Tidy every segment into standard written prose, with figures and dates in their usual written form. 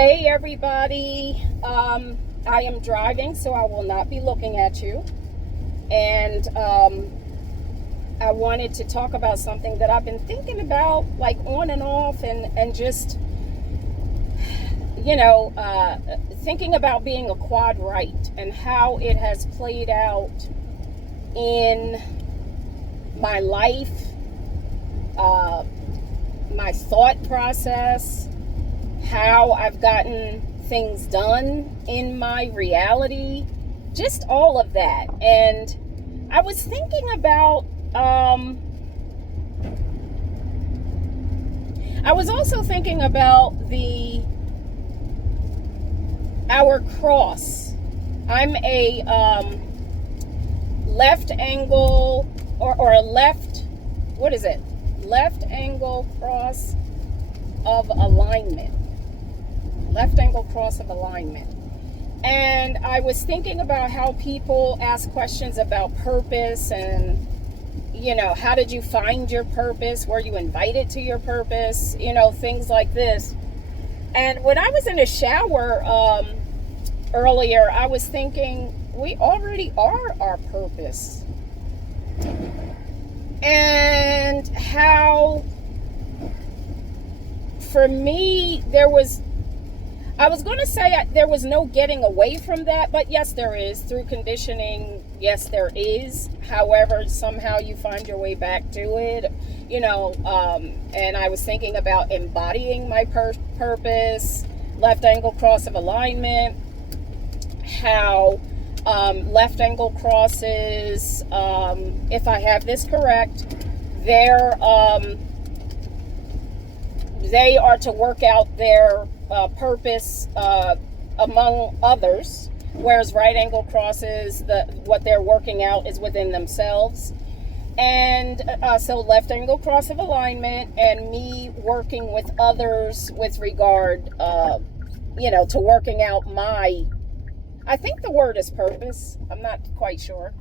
Hey everybody, I am driving, so I will not be looking at you. And I wanted to talk about something that I've been thinking about, like on and off, and just, thinking about being a quad right and how it has played out in my life, my thought process, how I've gotten things done in my reality, just all of that. And I was thinking about, I was also thinking about our cross. I'm a left angle or a left, what is it? Left angle cross of alignment. Left angle cross of alignment. And I was thinking about how people ask questions about purpose and, how did you find your purpose? Were you invited to your purpose? Things like this. And when I was in the shower earlier, I was thinking we already are our purpose. And how, for me, I was going to say there was no getting away from that, but yes, there is. Through conditioning, yes, there is. However, somehow you find your way back to it, and I was thinking about embodying my purpose, left angle cross of alignment, how left angle crosses, if I have this correct, they are to work out their purpose among others, whereas right angle crosses, what they're working out is within themselves. And so left angle cross of alignment and me working with others with regard to working out I think the word is purpose, I'm not quite sure.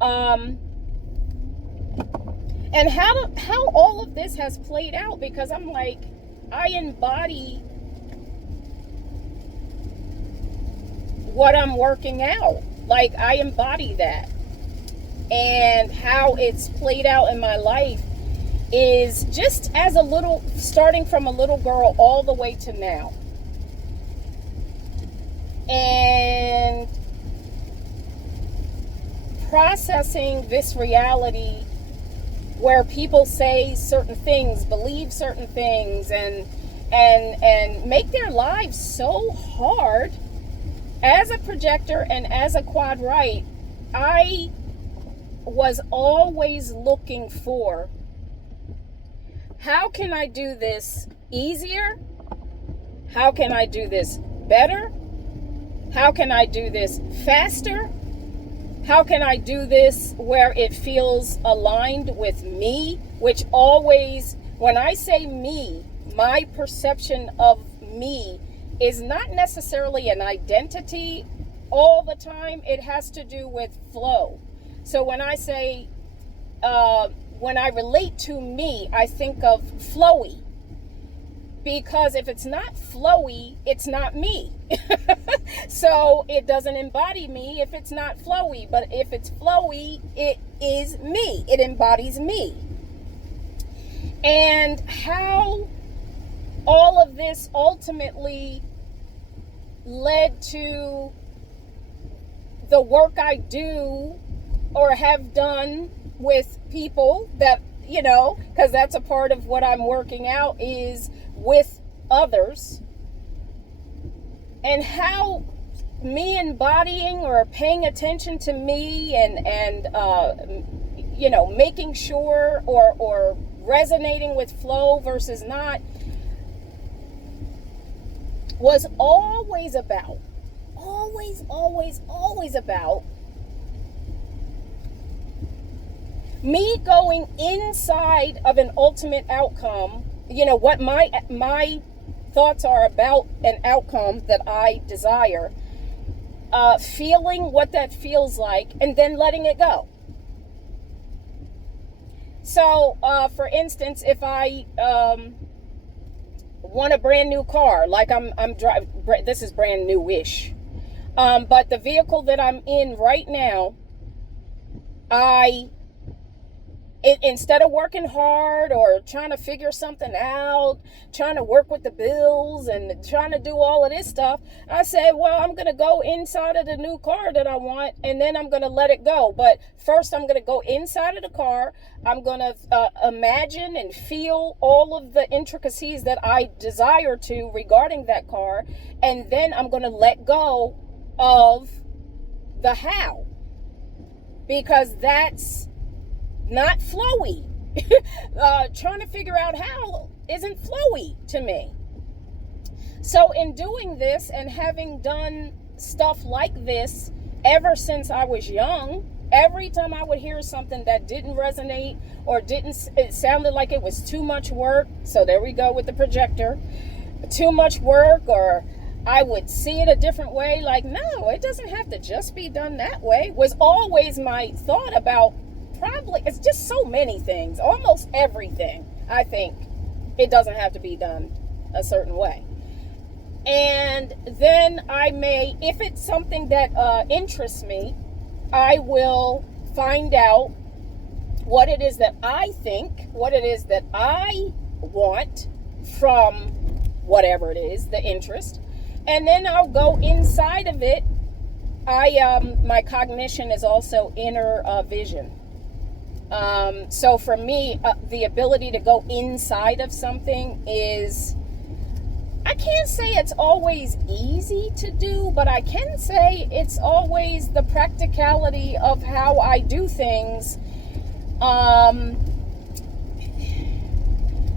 And how all of this has played out, because I'm like, I embody what I'm working out. Like, I embody that. And how it's played out in my life is just starting from a little girl all the way to now. And processing this reality where people say certain things, believe certain things, and make their lives so hard. As a projector and as a quad right, I was always looking for, how can I do this easier? How can I do this better? How can I do this faster? How can I do this where it feels aligned with me? Which always, when I say me, my perception of me is not necessarily an identity all the time. It has to do with flow. So when I say, when I relate to me, I think of flowy. Because if it's not flowy, it's not me. So it doesn't embody me if it's not flowy. But if it's flowy, it is me. It embodies me. And how all of this ultimately led to the work I do or have done with people that, because that's a part of what I'm working out, is with others. And how me embodying or paying attention to me and making sure or resonating with flow versus not was always about me going inside of an ultimate outcome, what my thoughts are about an outcome that I desire, feeling what that feels like, and then letting it go. So, for instance, if I want a brand new car, like I'm driving. This is brand new-ish. But the vehicle that I'm in right now, instead of working hard or trying to figure something out, trying to work with the bills and trying to do all of this stuff, I said, well, I'm going to go inside of the new car that I want, and then I'm going to let it go. But first, I'm going to go inside of the car. I'm going to imagine and feel all of the intricacies that I desire to regarding that car. And then I'm going to let go of the how, because that's not flowy. Trying to figure out how isn't flowy to me. So in doing this and having done stuff like this ever since I was young, every time I would hear something that didn't resonate or it sounded like it was too much work. So there we go with the projector. Too much work, or I would see it a different way. Like, no, it doesn't have to just be done that way, was always my thought about. Probably, it's just so many things, almost everything. I think it doesn't have to be done a certain way. And then I may, if it's something that interests me, I will find out what it is that I think, what it is that I want from whatever it is, the interest. And then I'll go inside of it. My cognition is also inner vision. So for me, the ability to go inside of something is, I can't say it's always easy to do, but I can say it's always the practicality of how I do things.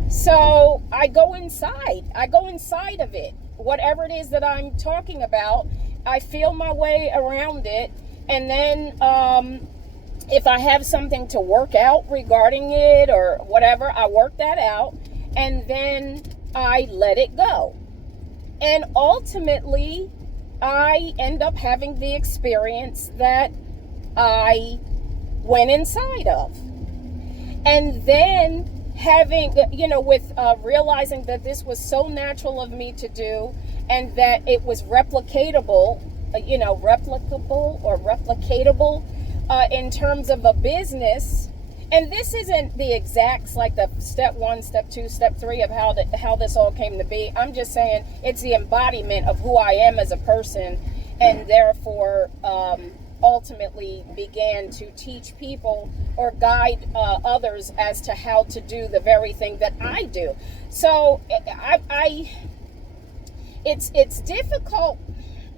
So I go inside of it, whatever it is that I'm talking about. I feel my way around it, and then, if I have something to work out regarding it or whatever, I work that out, and then I let it go. And ultimately, I end up having the experience that I went inside of. And then having, with realizing that this was so natural of me to do, and that it was replicatable, in terms of a business. And this isn't the exacts, like the step 1, step 2, step 3 of how this all came to be. I'm just saying it's the embodiment of who I am as a person, and therefore ultimately began to teach people or guide others as to how to do the very thing that I do. So it's difficult.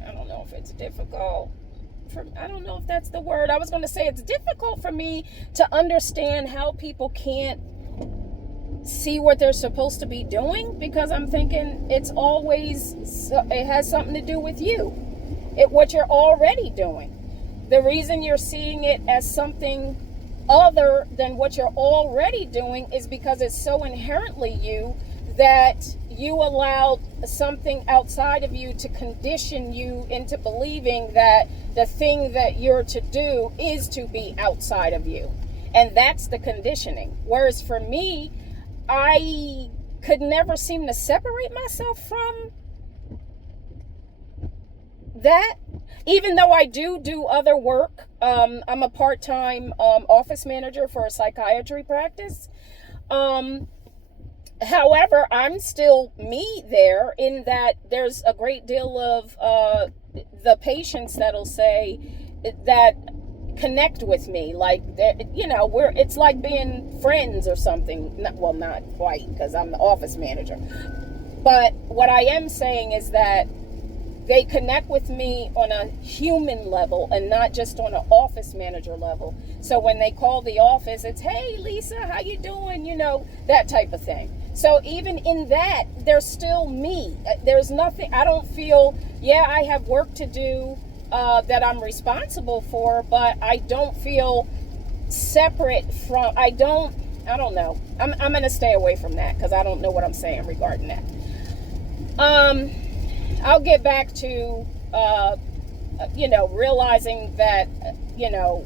I don't know if it's difficult. I don't know if that's the word. I was going to say it's difficult for me to understand how people can't see what they're supposed to be doing, because I'm thinking it has something to do with you, what you're already doing. The reason you're seeing it as something other than what you're already doing is because it's so inherently you that you allowed something outside of you to condition you into believing that the thing that you're to do is to be outside of you. And that's the conditioning. Whereas for me, I could never seem to separate myself from that. Even though I do other work, I'm a part-time office manager for a psychiatry practice. However, I'm still me there, in that there's a great deal of the patients that'll say that connect with me, like it's like being friends or something. Not quite, because I'm the office manager. But what I am saying is that they connect with me on a human level and not just on an office manager level. So when they call the office, it's, hey, Lisa, how you doing? That type of thing. So even in that, there's still me. There's nothing, I don't feel, I have work to do that I'm responsible for, but I don't feel separate from, I don't know. I'm going to stay away from that, because I don't know what I'm saying regarding that. I'll get back to, realizing that,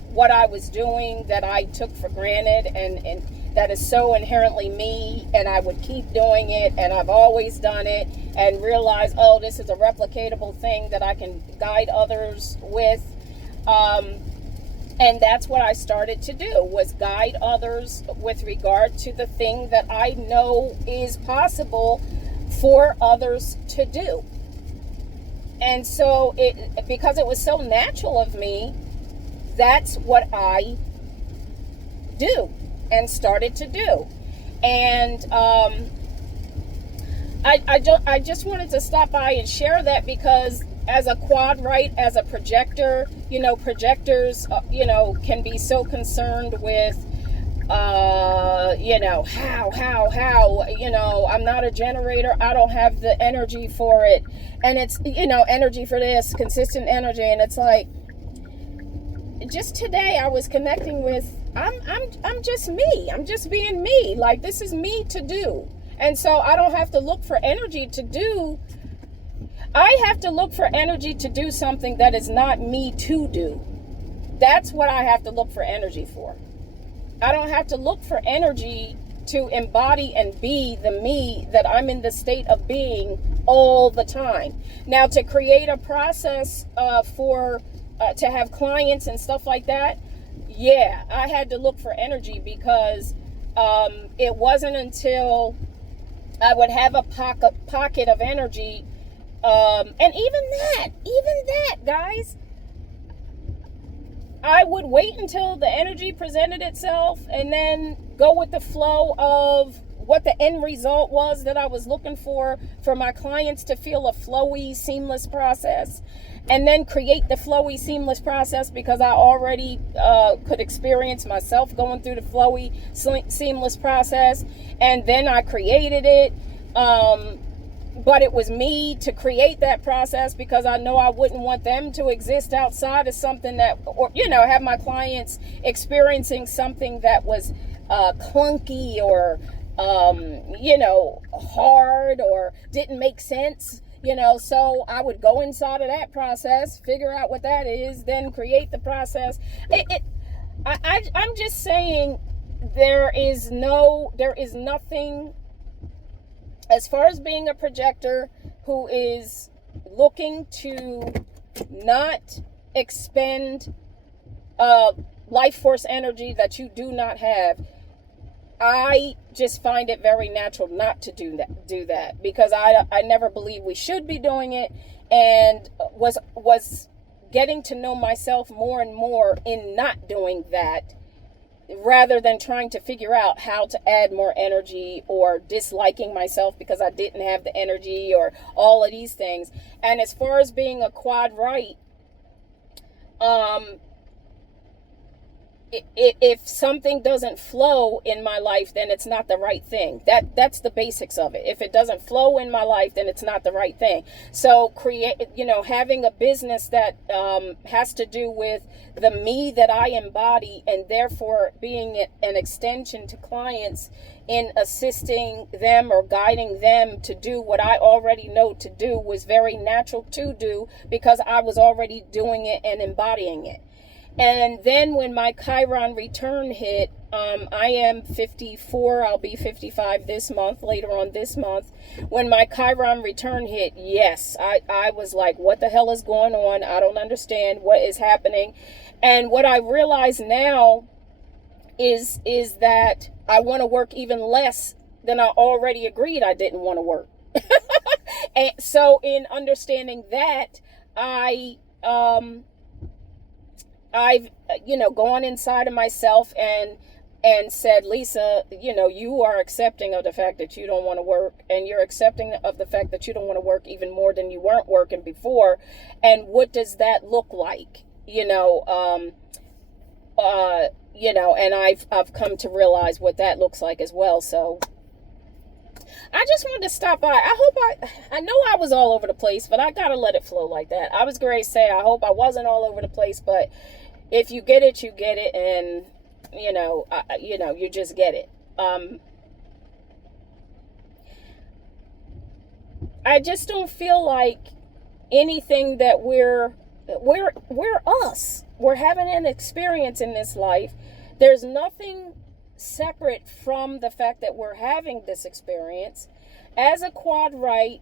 what I was doing that I took for granted, and that is so inherently me, and I would keep doing it, and I've always done it, and realize, oh, this is a replicatable thing that I can guide others with. And that's what I started to do, was guide others with regard to the thing that I know is possible for others to do. And so because it was so natural of me, that's what I do and started to do. And I just wanted to stop by and share that, because as a quad right, as a projector, projectors, can be so concerned with, how, I'm not a generator. I don't have the energy for it. And it's, energy for this, consistent energy. And it's like, just today I was connecting with, I'm just me. I'm just being me. Like, this is me to do. And so I don't have to look for energy to do. I have to look for energy to do something that is not me to do. That's what I have to look for energy for. I don't have to look for energy to embody and be the me that I'm in the state of being all the time. Now, to create a process to have clients and stuff like that, yeah, I had to look for energy, because it wasn't until I would have a pocket of energy, and even that, guys, I would wait until the energy presented itself and then go with the flow of what the end result was that I was looking for my clients to feel a flowy, seamless process, and then create the flowy, seamless process, because I already could experience myself going through the flowy, seamless process, and then I created it. But it was me to create that process, because I know I wouldn't want them to exist outside of something that, or, have my clients experiencing something that was clunky or, hard or didn't make sense, so I would go inside of that process, figure out what that is, then create the process. I'm just saying, there is nothing, as far as being a projector who is looking to not expend life force energy that you do not have. I just find it very natural not to do that, because I never believed we should be doing it, and was getting to know myself more and more in not doing that, rather than trying to figure out how to add more energy, or disliking myself because I didn't have the energy, or all of these things. And as far as being a quad right, if something doesn't flow in my life, then it's not the right thing. That's the basics of it. If it doesn't flow in my life, then it's not the right thing. So having a business that has to do with the me that I embody, and therefore being an extension to clients in assisting them or guiding them to do what I already know to do, was very natural to do, because I was already doing it and embodying it. And then when my Chiron return hit, I am 54, I'll be 55 this month, later on this month. When my Chiron return hit, yes, I was like, what the hell is going on? I don't understand what is happening. And what I realize now is that I want to work even less than I already agreed I didn't want to work. And so in understanding that, I've gone inside of myself and said, Lisa, you are accepting of the fact that you don't want to work, and you're accepting of the fact that you don't want to work even more than you weren't working before. And what does that look like? And I've come to realize what that looks like as well. So I just wanted to stop by. I know I was all over the place, but I gotta let it flow like that. I was going to say, I hope I wasn't all over the place, but if you get it, you get it, and you just get it. I just don't feel like anything that we're us. We're having an experience in this life. There's nothing separate from the fact that we're having this experience. As a quad right,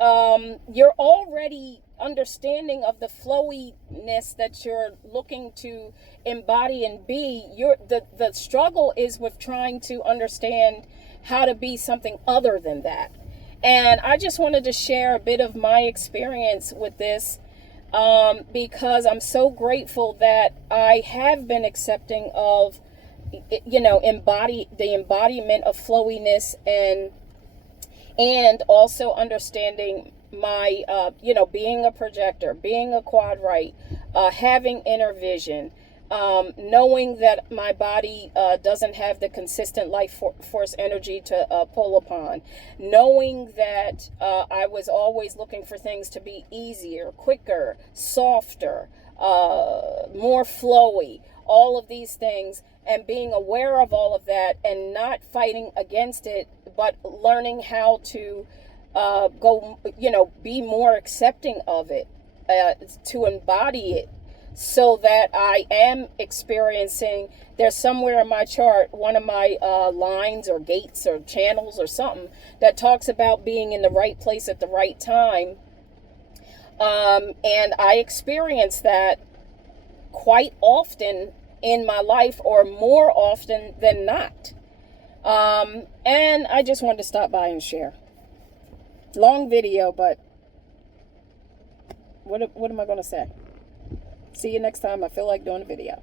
you're already understanding of the flowiness that you're looking to embody and be. The struggle is with trying to understand how to be something other than that. And I just wanted to share a bit of my experience with this, because I'm so grateful that I have been accepting of, the embodiment of flowiness, and also understanding my, being a projector, being a quad right, having inner vision, knowing that my body doesn't have the consistent life force energy to pull upon, knowing that I was always looking for things to be easier, quicker, softer, more flowy, all of these things, and being aware of all of that and not fighting against it, but learning how to be more accepting of it, to embody it, so that I am experiencing, there's somewhere in my chart, one of my lines or gates or channels or something that talks about being in the right place at the right time. And I experience that quite often in my life, or more often than not. And I just wanted to stop by and share. Long video, but what am I going to say? See you next time. I feel like doing a video.